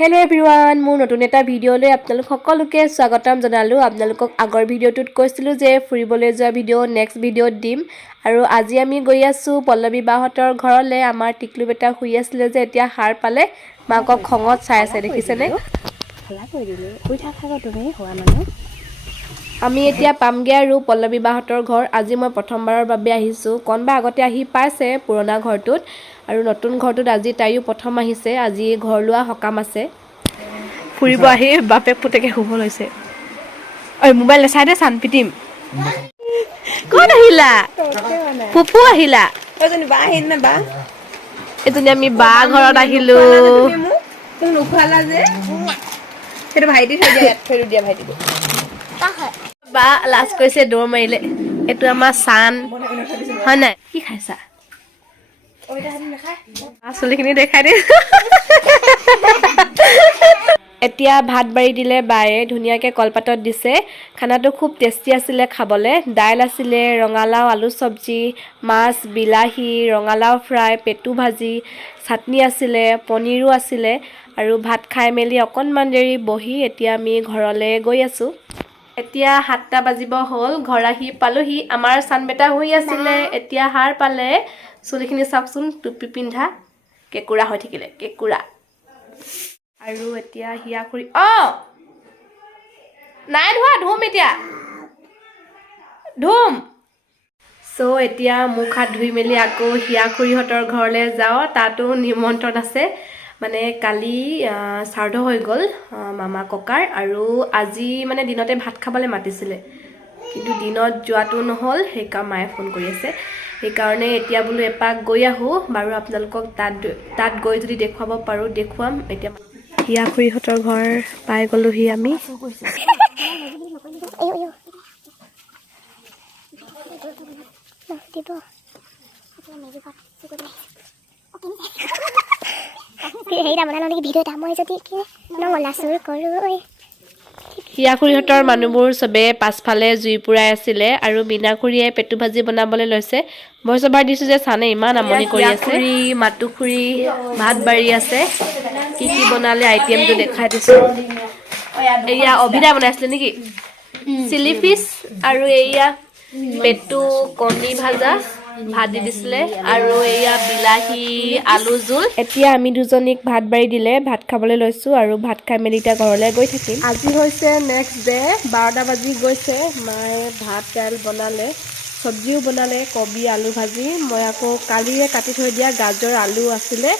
Hello everyone, মোৰ নতুন এটা ভিডিঅ'লৈ আপোনালোক সকলোকে স্বাগতম জনালো। আপোনালোকক আগৰ ভিডিঅ'টোত কৈছিলো যে ফুৰিবলৈ যোৱা ভিডিঅ' নেক্সট ভিডিঅ'ত দিম আৰু আজি আমি গৈ আছো পল্লৱী বাহঁতৰ ঘৰলৈ। আমাৰ টিকলু বেটা শুই আছিল যে এতিয়া সাৰ পালে, মাকক খঙত চাই আছে দেখিছেনে? খেলা কৰি দিলে শুই থাকা তুমি হোৱা মানে আমি এতিয়া পামগে আৰু পল্লৱী বাহঁতৰ ঘৰ। আজি মই প্ৰথমবাৰৰ বাবে আহিছো। কোনবা আগতে আহি পাইছে পুৰণা ঘৰটোত আৰু নতুন ঘৰটোত আজি তাইও প্ৰথম আহিছে। আজি ঘৰ লোৱা সকাম আছে। ফুৰিব আহি বাপে পুতেকে শুব লৈছে। ঐ মোবাইল চাই দে চান পিটিম। ক'ত আহিলা? ফুফু আহিলা? এজনী বা আহিল নে বা এজনী আমি বা ঘৰত আহিলো। তুমি নোখোৱালা যে সেইটো ভাইটি থৈ দিয়া, ইয়াত থৈ দিয়া ভাইটিটো। বা লাজ কৰিছে দৌৰ মাৰিলে। এইটো আমাৰ চান হয় নাই? কি খাইছা? চুলিখিনি দেখাই দে। এতিয়া ভাত বাঢ়ি দিলে বায়ে, ধুনীয়াকৈ কলপাতত দিছে। খানাটো খুব টেষ্টি আছিলে খাবলৈ। দাইল আছিলে, ৰঙালাও আলু চব্জি, মাছ, বিলাহী, ৰঙালাও ফ্ৰাই, পেটু ভাজি, চাটনি আছিলে, পনীৰো আছিলে আৰু ভাত খাই মেলি অকণমান দেৰি বহি এতিয়া আমি ঘৰলৈ গৈ আছোঁ। এতিয়া 7টা বাজিব হ'ল, ঘৰ আহি পালোহি। আমাৰ চানবেটা শুই আছিলে, এতিয়া সাৰ পালে। চুলিখিনি চাওকচোন, টুপি পিন্ধা কেঁকুৰা হৈ থাকিলে, কেঁকুৰা। আৰু এতিয়া হিয়া খুৰী নাই ধোৱা, ধুম এতিয়া ধুম। চ' এতিয়া মুখ হাত ধুই মেলি আকৌ হিয়া খুৰীহঁতৰ ঘৰলৈ যাওঁ। তাতো নিমন্ত্ৰণ আছে, মানে কালি শ্ৰাদ্ধ হৈ গ'ল মামা ককাৰ আৰু আজি মানে দিনতে ভাত খাবলৈ মাতিছিলে, কিন্তু দিনত যোৱাটো নহ'ল। সেইকাৰণে মায়ে ফোন কৰি আছে, সেইকাৰণে এতিয়া বোলো এপাক গৈ আহোঁ। বাৰু আপোনালোকক তাত গৈ যদি দেখুৱাব পাৰোঁ দেখুৱাম। এতিয়া হিয়া খুৰীহঁতৰ ঘৰ পাই গ'লোহি আমি। হিয়া খুৰীহঁতৰ মানুহবোৰ চবে পাছফালে জুই পুৰাই আছিলে আৰু মীনা খুৰীয়ে পেটু ভাজি বনাবলৈ লৈছে। ভইচ অভাৰ দিছোঁ যে চানে ইমান আমনি কৰি আছে। খুৰী মাতু খুৰী ভাত বাঢ়ি আছে। কি কি বনালে আইটেমটো দেখাই দিছোঁ। এয়া অভিদা বনাইছিলে নেকি? চিলি ফিছ আৰু এয়া পেটু কণী ভাজা ভাত দি দিছিলে আৰু এয়া বিলাহী আলু জোল। এতিয়া আমি দুজনীক ভাত বাঢ়ি দিলে ভাত খাবলৈ লৈছোঁ আৰু ভাত খাই মেলি এতিয়া ঘৰলৈ গৈ থাকিম। আজি হৈছে নেক্সট ডে, 12টা বাজি গৈছে। মায়ে ভাত দাইল বনালে, চব্জিও বনালে, কবি আলু ভাজি। মই আকৌ কালিয়ে কাটি থৈ দিয়া গাজৰ আলু আছিলে,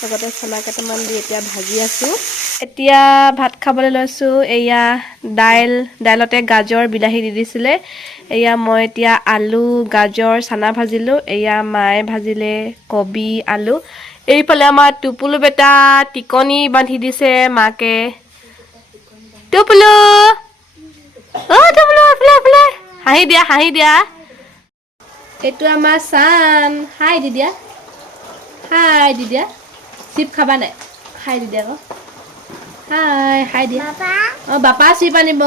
লগতে চনা কেইটামান দি এতিয়া ভাজি আছোঁ। এতিয়া ভাত খাবলৈ লৈছোঁ। এয়া দাইলতে গাজৰ বিলাহী দি দিছিলে। এয়া মই এতিয়া আলু গাজৰ চানা ভাজিলোঁ। এয়া মায়ে ভাজিলে কবি আলু। এইফালে আমাৰ টুপুলু বেটা টিকনি বান্ধি দিছে মাকে। টুপুলু টুপুলু এইফালে হাঁহি দিয়া, হাঁহি দিয়া। এইটো আমাৰ চান, হাই দি দিয়া, হাই দি দিয়া। চিপ খাবা নাই? হাই দি দিয়া আকৌ, হাই দিয়া। বাপা চিপ আনিব,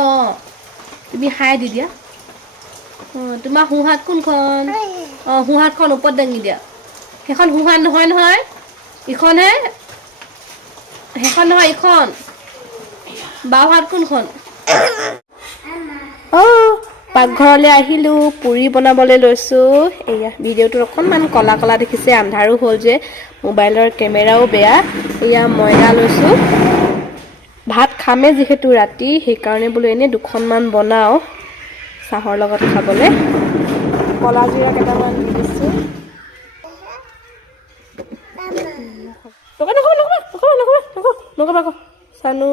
তুমি হাই দি দিয়া। তোমাৰ সোঁহাত কোনখন? সোঁহাতখন ওপৰত দাঙি দিয়া। সেইখন সোঁহাত নহয় নহয়, ইখনহে। সেইখন নহয় ইখন। বাওঁ হাত কোনখন? পাকঘৰলৈ আহিলোঁ, পুৰি বনাবলৈ লৈছোঁ। এয়া ভিডিঅ'টোত অকণমান ক'লা ক'লা দেখিছে, আন্ধাৰো হ'ল যে, মোবাইলৰ কেমেৰাও বেয়া। এয়া ময়দা লৈছোঁ। ভাত খামে যিহেতু ৰাতি, সেইকাৰণে বোলো এনেই দুখনমান বনাওঁ চাহৰ লগত খাবলৈ। কলা জিৰা কেইটামান দি দিছোঁ। নকবা আকৌ চানো।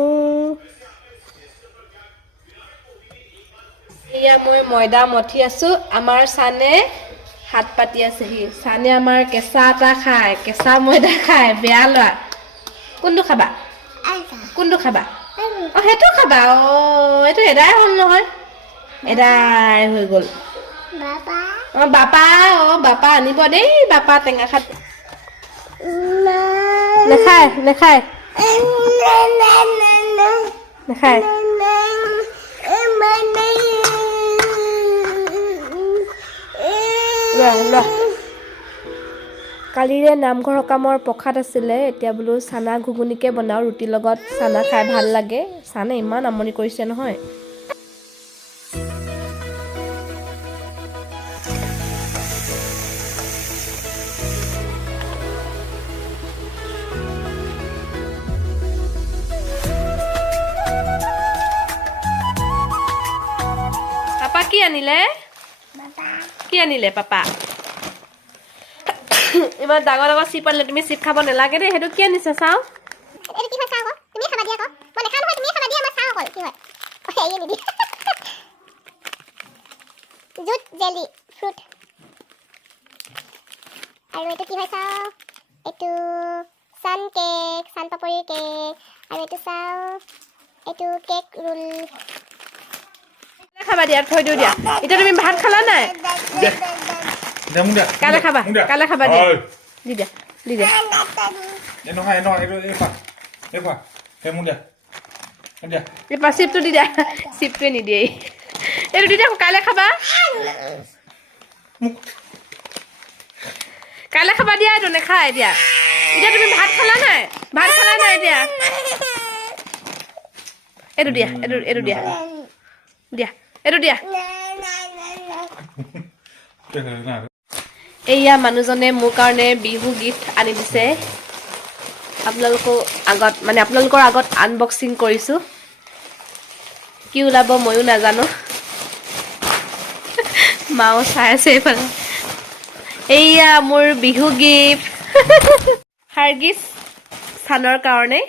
এয়া মই ময়দা মঠি আছোঁ। আমাৰ চানে হাত পাতি আছেহি। চানে আমাৰ কেঁচা আটা খায়, কেঁচা ময়দা খায়, বেয়া ল'ৰা। কোনটো খাবা? কোনটো খাবা? সেইটো খাবা। এইটো এদাই হ'ল নহয়, এদাই হৈ গ'ল। বাপা আনিব দেই। বাপা টেঙা খাত নেখায়, নেখায়, নেখায়। লোৱা লোৱা। কালিৰে নামঘৰ সকামৰ প্ৰসাদ আছিলে এতিয়া বোলো চানা ঘুগুনিকে বনাওঁ ৰুটিৰ লগত চানা খাই ভাল লাগে চানে ইমান আমনি কৰিছে নহয় পাপা কি আনিলে কি আনিলে পাপা ইমান ডাঙৰ ডাঙৰ চিপ আনিলে তুমি চিপ খাব নালাগে দেই সেইটো কি আনিছে চাওঁ এইটো কি হয় চাওঁ আকৌ তুমি খাবা দিয়া আকৌ মই নেখাওঁ নহয় তুমি খাবা দিয়া মই চাওঁ অকল কি হয় এই নিদি জুট জেলি ফ্ৰুট আৰু এইটো কি হয় চাওঁ এইটো চান কেক চান পাপৰিৰ কেক আৰু এইটো চাওঁ এইটো কেক ৰোল খাবা দিয়া থৈ দিওঁ দিয়া এতিয়া তুমি ভাত খালা নাই কালে খাবা দিয়া দি দিয়া দি দিয়া এই চিপটো দি দিয়া চিপটোৱে নিদিয়ে এইটো দি দিয়া কাইলৈ খাবা কাইলৈ খাবা দিয়া এইটো নেখায় এতিয়া এতিয়া তুমি ভাত খালা নাই এতিয়া এইটো দিয়া এইটো দিয়া দিয়া এইটো দিয়া এয়া মানুহজনে মোৰ কাৰণে বিহু গিফ্ট আনি দিছে আপোনালোকৰ আগত আনবক্সিং কৰিছোঁ কি ওলাব ময়ো নাজানো মাও চাই আছে এইফালে এয়া মোৰ বিহু গিফ্ট হাৰ্গিছ চানৰ কাৰণে